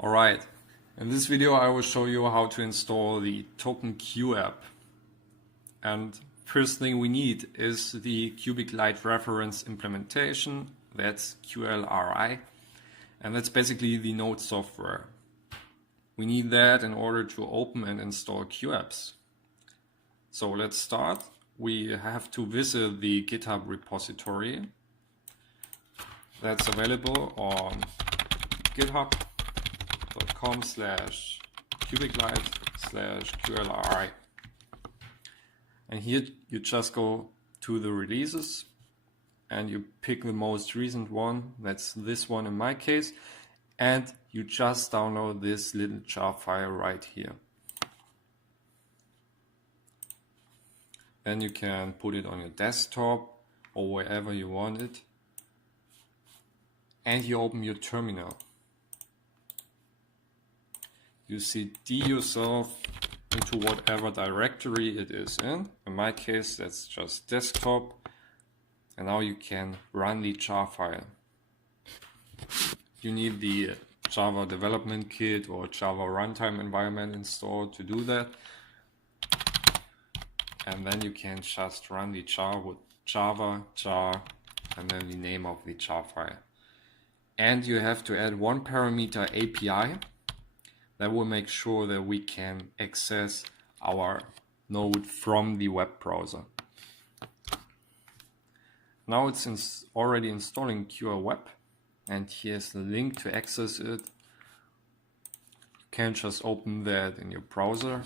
Alright, in this video I will show you how to install the TOQEN QApp. And first thing we need is the Qubic Lite reference implementation, that's QLRI, and that's basically the node software. We need that in order to open and install QApps. So let's start. We have to visit the GitHub repository that's available on github.com/QubicLite/QLRI. And here you just go to the releases and you pick the most recent one, that's this one in my case, and you just download this little jar file right here. Then you can put it on your desktop or wherever you want it. And you open your terminal. You cd yourself into whatever directory it is in. In my case, that's just desktop. And now you can run the jar file. You need the Java development kit or Java runtime environment installed to do that. And then you can just run the jar with Java, jar, and then the name of the jar file. And you have to add one parameter API that will make sure that we can access our node from the web browser. Now it's already installing QApp, and here's the link to access it. You can just open that in your browser.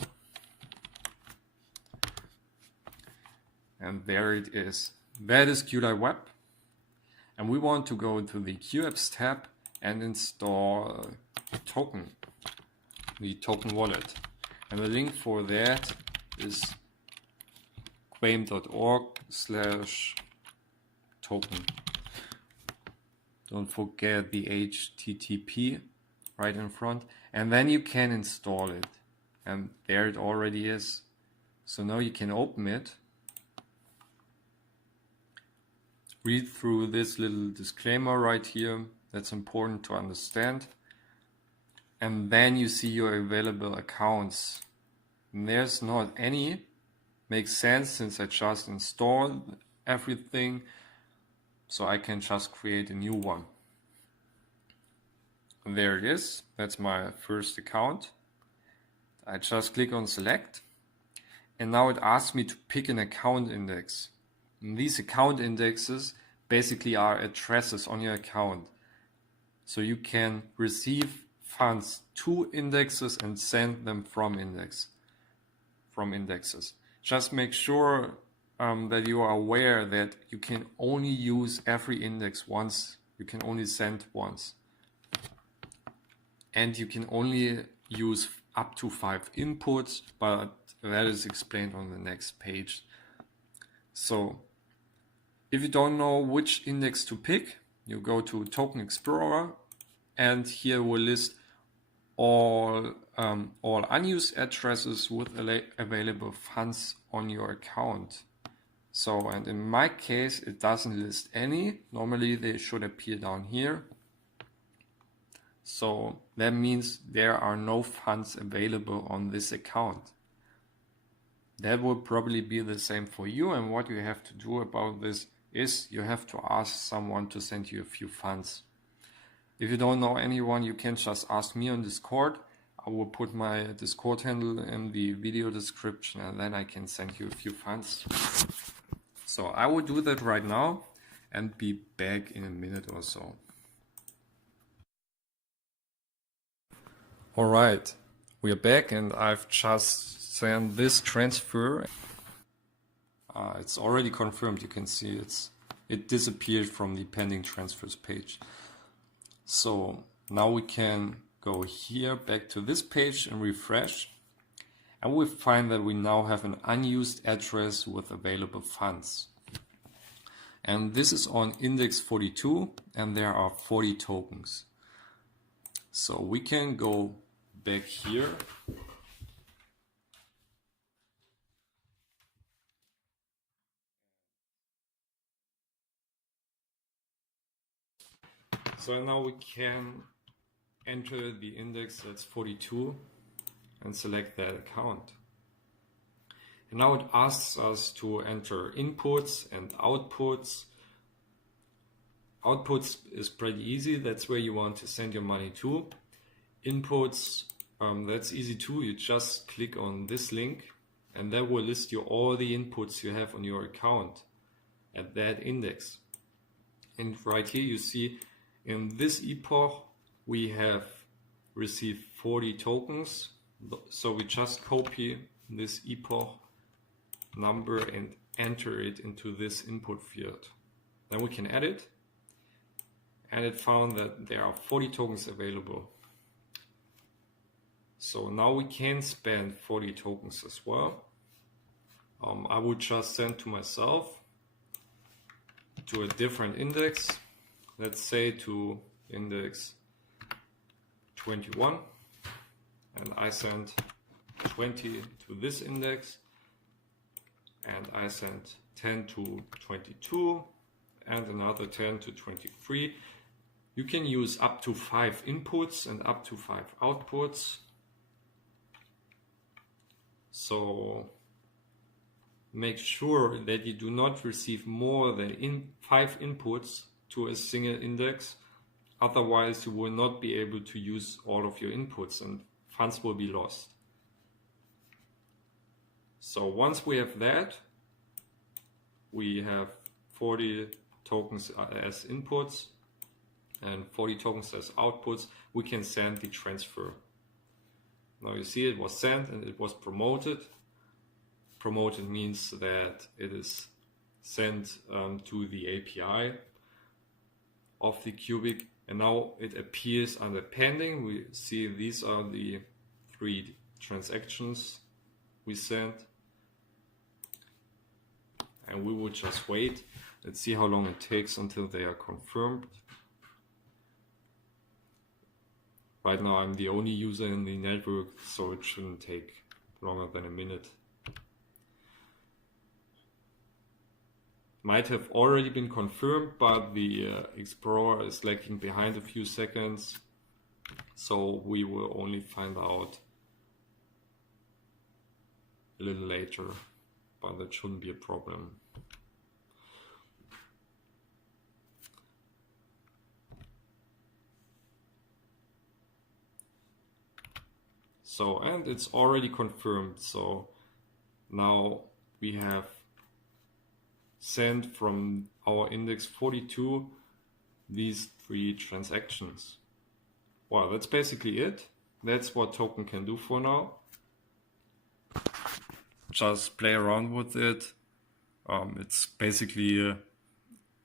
And there it is. That is QApp. And we want to go to the QApps tab and install TOQEN, the TOQEN wallet. And the link for that is quam.org/token. Don't forget the HTTP right in front. And then you can install it. And there it already is. So now you can open it. Read through this little disclaimer right here. That's important to understand. And then you see your available accounts. And there's not any. Makes sense since I just installed everything. So I can just create a new one. And there it is. That's my first account. I just click on select. And now it asks me to pick an account index. And these account indexes basically are addresses on your account. So you can receive funds to indexes and send them from indexes. Just make sure that you are aware that you can only use every index once. You can only send once. And you can only use up to 5 inputs, but that is explained on the next page. So if you don't know which index to pick, you go to Token Explorer, and here will list all unused addresses with available funds on your account. So, and in my case, it doesn't list any. Normally they should appear down here. So that means there are no funds available on this account. That will probably be the same for you, and what you have to do about this is you have to ask someone to send you a few funds. If you don't know anyone, you can just ask me on Discord. I will put my Discord handle in the video description, and then I can send you a few funds. So I will do that right now and be back in a minute or so. Alright, we are back, and I've just sent this transfer. It's already confirmed. You can see it disappeared from the pending transfers page. So now we can go here back to this page and refresh, and we find that we now have an unused address with available funds. And this is on index 42, and there are 40 tokens. So we can go back here. So now we can enter the index that's 42 and select that account. And now it asks us to enter inputs and outputs. Outputs is pretty easy. That's where you want to send your money to. Inputs, that's easy too. You just click on this link and that will list you all the inputs you have on your account at that index. And right here you see in this epoch we have received 40 tokens. So we just copy this epoch number and enter it into this input field. Then we can edit, and it found that there are 40 tokens available. So now we can spend 40 tokens as well. I would just send to myself to a different index, let's say to index 21, and I send 20 to this index, and I send 10 to 22 and another 10 to 23. You can use up to 5 inputs and up to 5 outputs. So make sure that you do not receive more than 5 inputs to a single index. Otherwise, you will not be able to use all of your inputs and funds will be lost. So once we have that, we have 40 tokens as inputs and 40 tokens as outputs. We can send the transfer. Now you see it was sent and it was promoted. Promoted means that it is sent to the API of the Qubic, and now it appears under pending. We see these are the 3 transactions we sent, and we will just wait. Let's see how long it takes until they are confirmed. Right now I'm the only user in the network, so it shouldn't take longer than a minute. Might have already been confirmed, but the Explorer is lagging behind a few seconds, so we will only find out a little later, but that shouldn't be a problem. So, and it's already confirmed, so now we have sent from our index 42 these 3 transactions. Well, that's basically it. That's what Token can do for now. Just play around with it. It's basically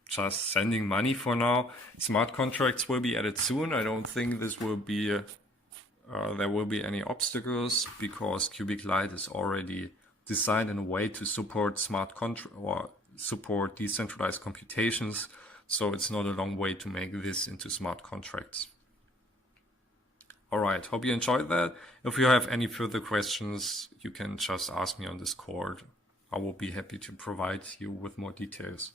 just sending money for now. Smart contracts will be added soon. I don't think this will be there will be any obstacles, because Qubic Lite is already designed in a way to support smart contract or support decentralized computations, so it's not a long way to make this into smart contracts. Alright, hope you enjoyed that. If you have any further questions, you can just ask me on Discord. I will be happy to provide you with more details.